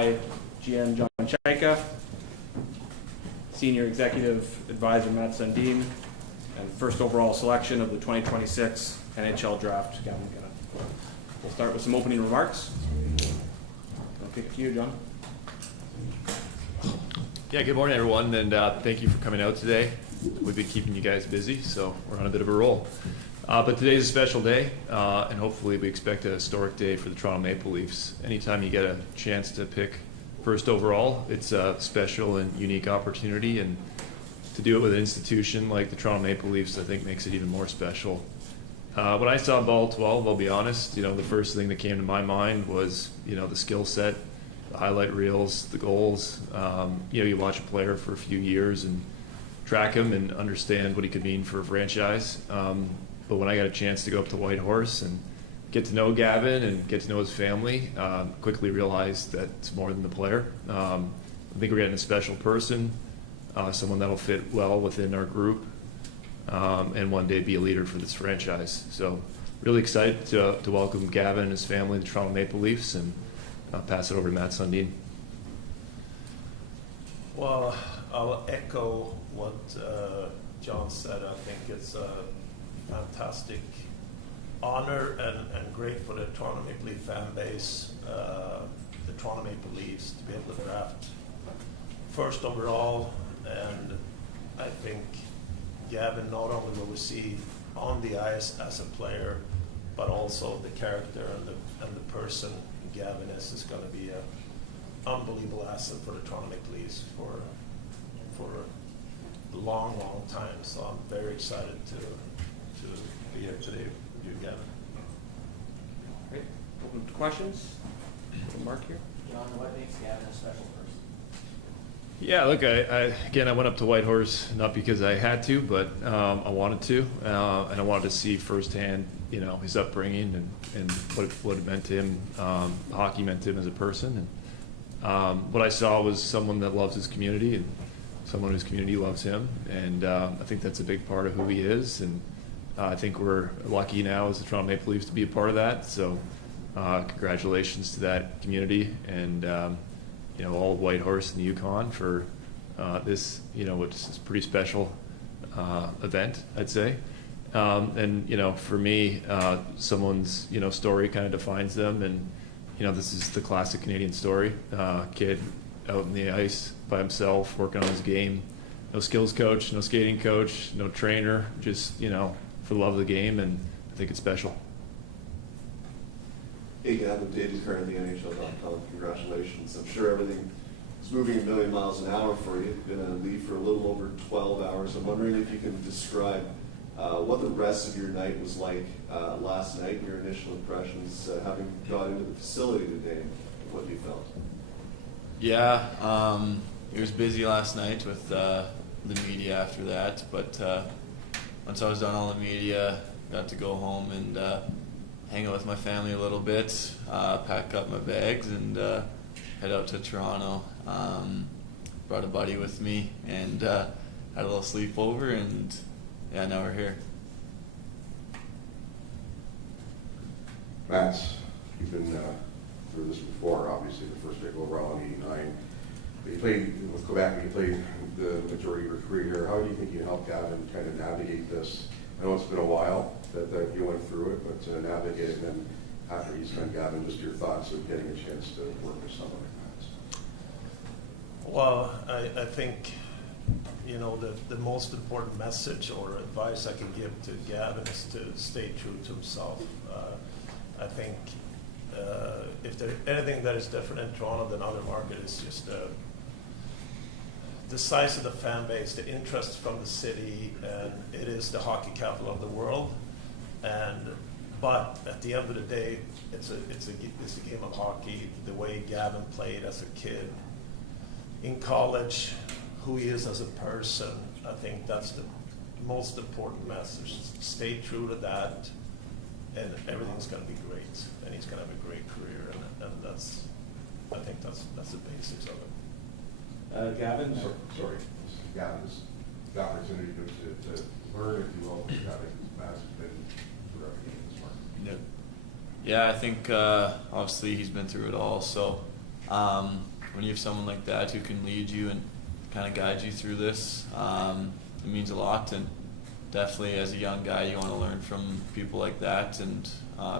GM John Chaika, Senior Executive Advisor Matt Sundin, and first overall selection of the 2026 NHL Draft, Gavin McKenna. We'll start with some opening remarks. I'll kick it to you, John. Yeah, good morning, everyone, and thank you for coming out today. We've been keeping you guys busy, so we're on a bit of a roll. But today's a special day, and hopefully we expect a historic day for the Toronto Maple Leafs. Anytime you get a chance to pick first overall, it's a special and unique opportunity, and to do it with an institution like the Toronto Maple Leafs, I think makes it even more special. When I saw Ball 12, I'll be honest, the first thing that came to my mind was, the skill set, the highlight reels, the goals. You watch a player for a few years and track him and understand what he could mean for a franchise. But when I got a chance to go up to Whitehorse and get to know Gavin and get to know his family, quickly realized that it's more than the player. I think we're getting a special person, someone that'll fit well within our group, and one day be a leader for this franchise. So really excited to welcome Gavin and his family to the Toronto Maple Leafs, and I'll pass it over to Matt Sundin. Well, I'll echo what John said. I think it's a fantastic honor and great for the Toronto Maple Leaf fan base, the Toronto Maple Leafs, to be able to draft first overall. And I think Gavin not only will receive on the ice as a player, but also the character and the person Gavin is going to be an unbelievable asset for the Toronto Maple Leafs for a long, long time. So I'm very excited to be here today with you, Gavin. Great. Open to questions. Mark here. John, what makes Gavin a special person? Yeah, look, I went up to Whitehorse not because I had to, but I wanted to, and I wanted to see firsthand, his upbringing and what it meant to him, hockey meant to him as a person. And what I saw was someone that loves his community and someone whose community loves him, and I think that's a big part of who he is. And I think we're lucky now as the Toronto Maple Leafs to be a part of that. So congratulations to that community and all of Whitehorse and the Yukon for this, which is a pretty special event, I'd say. And for me, someone's story kind of defines them, and this is the classic Canadian story. Kid out in the ice by himself, working on his game. No skills coach, no skating coach, no trainer, just for the love of the game, and I think it's special. Hey Gavin, David currently NHL.com. Congratulations. I'm sure everything is moving a million miles an hour for you. You've been on leave for a little over 12 hours. I'm wondering if you can describe what the rest of your night was like last night, your initial impressions, having got into the facility today, what you felt. Yeah, it was busy last night with the media after that, but once I was done all the media, got to go home and hang out with my family a little bit, pack up my bags, and head out to Toronto. Brought a buddy with me and had a little sleepover, and yeah, now we're here. Matt, you've been through this before, obviously the first pick overall in '89. But you played with Quebec, you played the majority of your career here. How do you think you helped Gavin kind of navigate this? I know it's been a while that you went through it, but to navigate it, and then after you spent Gavin, just your thoughts of getting a chance to work with someone like that. Well, I think, the most important message or advice I can give to Gavin is to stay true to himself. I think if there's anything that is different in Toronto than other markets, it's just the size of the fan base, the interest from the city, and it is the hockey capital of the world. But at the end of the day, it's a game of hockey. The way Gavin played as a kid, in college, who he is as a person, I think that's the most important message. Stay true to that, and everything's going to be great, and he's going to have a great career, and I think that's the basics of it. Gavin? Sorry, Gavin's the opportunity to learn, if you will, from Gavin, because Matt's been through everything in this market. Yeah, I think obviously he's been through it all, so when you have someone like that who can lead you and kind of guide you through this, it means a lot. And definitely as a young guy, you want to learn from people like that and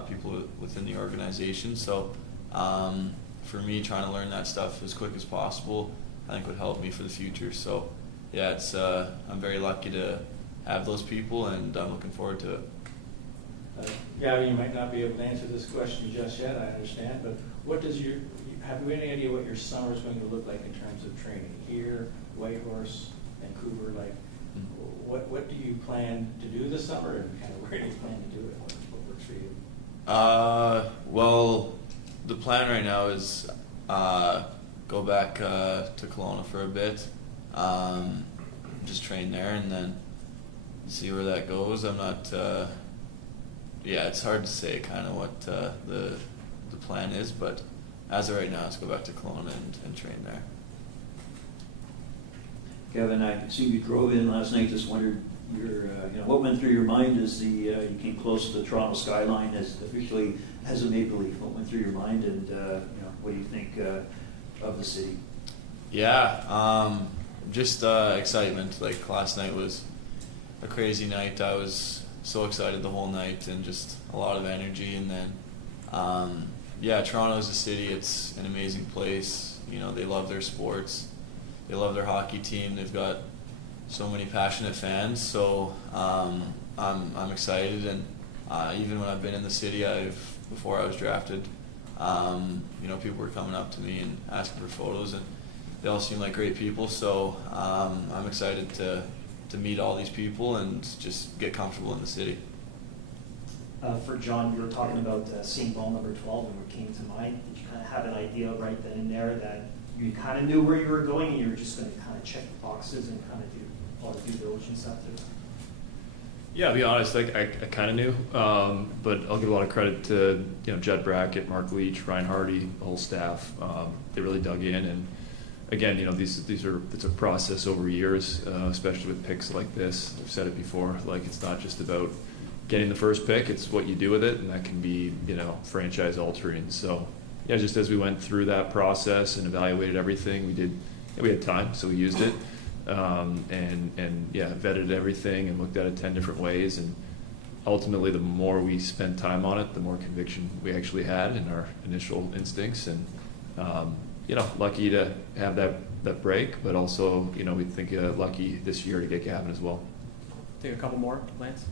people within the organization. So for me, trying to learn that stuff as quick as possible, I think would help me for the future. So yeah, it's I'm very lucky to have those people, and I'm looking forward to it. Gavin, you might not be able to answer this question just yet, I understand, but have you any idea what your summer is going to look like in terms of training? Here, Whitehorse, Vancouver, what do you plan to do this summer, and kind of where do you plan to do it? What works for you? Well, the plan right now is go back to Kelowna for a bit, just train there, and then see where that goes. I'm not. It's hard to say kind of what the plan is, but as of right now, let's go back to Kelowna and train there. Gavin, I see you drove in last night. Just wondered, what went through your mind as you came close to the Toronto skyline as officially as a Maple Leaf? What went through your mind, and what do you think of the city? Yeah, just excitement. Like last night was a crazy night. I was so excited the whole night, and just a lot of energy. And then, Toronto is a city. It's an amazing place. They love their sports. They love their hockey team. They've got so many passionate fans. So I'm excited. And even when I've been in the city, before I was drafted, people were coming up to me and asking for photos, and they all seem like great people. So I'm excited to meet all these people and just get comfortable in the city. For John, you were talking about seeing ball number 12 and what came to mind. Did you kind of have an idea right then and there that you kind of knew where you were going, and you were just going to kind of check the boxes and kind of do all the due diligence after that? Yeah, to be honest, I kind of knew, but I'll give a lot of credit to Judd Brackett, Mark Leach, Ryan Hardy, the whole staff. They really dug in, and again, it's a process over years, especially with picks like this. I've said it before, it's not just about getting the first pick; it's what you do with it, and that can be franchise altering. So just as we went through that process and evaluated everything, we had time, so we used it. Vetted everything and looked at it 10 different ways, and ultimately the more we spent time on it, the more conviction we actually had in our initial instincts, and lucky to have that break, but also we think lucky this year to get Gavin as well. Take a couple more, Lance.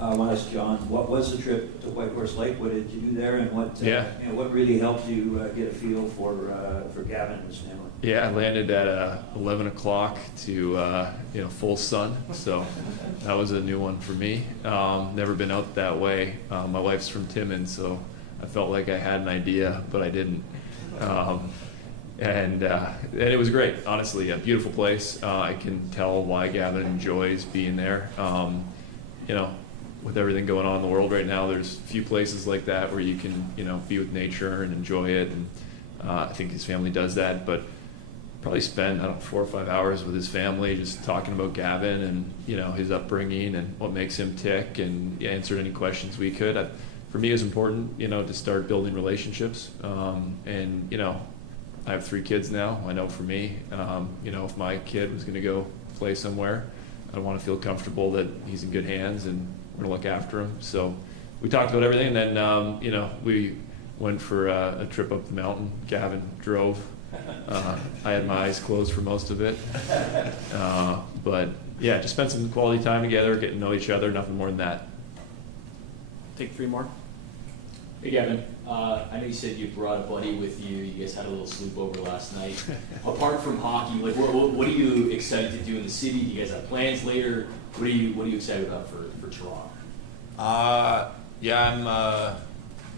I want to ask John, what was the trip to Whitehorse Lake? What did you do there, and what what really helped you get a feel for Gavin and his family? Yeah, I landed at 11 o'clock to full sun, so that was a new one for me. Never been out that way. My wife's from Timmins, so I felt like I had an idea, but I didn't. And it was great, honestly. A beautiful place. I can tell why Gavin enjoys being there. With everything going on in the world right now, there's few places like that where you can be with nature and enjoy it. And I think his family does that, but probably spend 4 or 5 hours with his family just talking about Gavin and his upbringing and what makes him tick, and answered any questions we could. For me, it was important to start building relationships, and I have 3 kids now. I know for me, if my kid was going to go play somewhere, I want to feel comfortable that he's in good hands and we're going to look after him. So we talked about everything, and then we went for a trip up the mountain. Gavin drove. I had my eyes closed for most of it. But just spent some quality time together, getting to know each other, nothing more than that. Take 3 more. Hey Gavin, I know you said you brought a buddy with you. You guys had a little sleepover last night. Apart from hockey, what are you excited to do in the city? Do you guys have plans later? What are you excited about for Toronto? I'm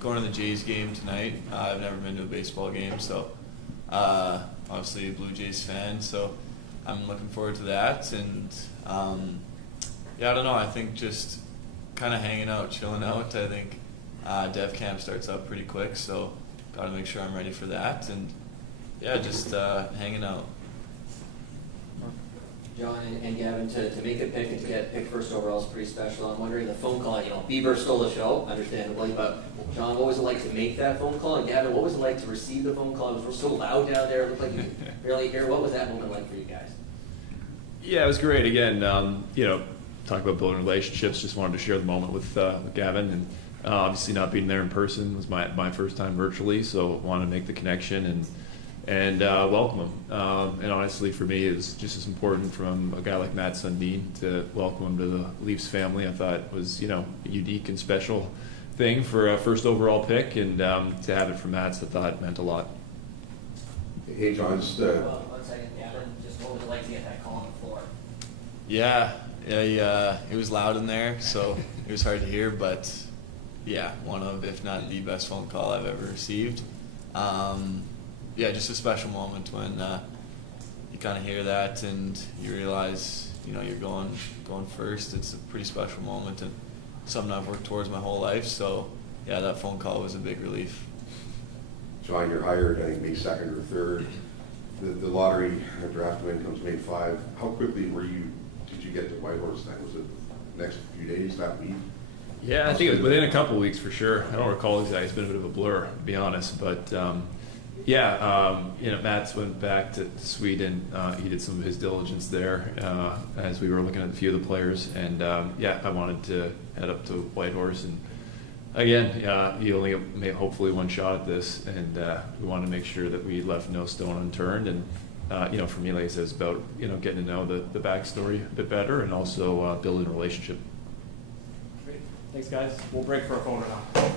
going to the Jays game tonight. I've never been to a baseball game, so obviously a Blue Jays fan, so I'm looking forward to that. And I don't know. I think just kind of hanging out, chilling out. I think Dev Camp starts up pretty quick, so got to make sure I'm ready for that. And just hanging out. John and Gavin, to make the pick and to get picked first overall is pretty special. I'm wondering the phone call, Bieber stole the show, understandably, but John, what was it like to make that phone call? And Gavin, what was it like to receive the phone call? It was so loud down there, it looked like you could barely hear. What was that moment like for you guys? Yeah, it was great. Again, talk about building relationships. Just wanted to share the moment with Gavin, and obviously not being there in person was my first time virtually, so wanted to make the connection and welcome him. And honestly, for me, it was just as important from a guy like Matt Sundin to welcome him to the Leafs family. I thought it was a unique and special thing for a first overall pick, and to have it from Matt, I thought meant a lot. Hey, John, just Well, 1 second, Gavin, just what was it like to get that call on the floor? Yeah, it was loud in there, so it was hard to hear, but yeah, one of, if not the best phone call I've ever received. Yeah, just a special moment when you kind of hear that and you realize, you're going first. It's a pretty special moment and something I've worked towards my whole life. So yeah, that phone call was a big relief. John, you're hired, I think, May 2nd or 3rd. The lottery draft win comes May 5. How quickly did you get to Whitehorse then? Was it the next few days, that week? Yeah, I think it was within a couple of weeks for sure. I don't recall exactly. It's been a bit of a blur, to be honest. But Matt's went back to Sweden. He did some of his diligence there as we were looking at a few of the players. And I wanted to head up to Whitehorse. And again, he only made hopefully one shot at this, and we wanted to make sure that we left no stone unturned. And for me, like I said, it's about getting to know the backstory a bit better and also building a relationship. Great. Thanks, guys. We'll break for a phone now.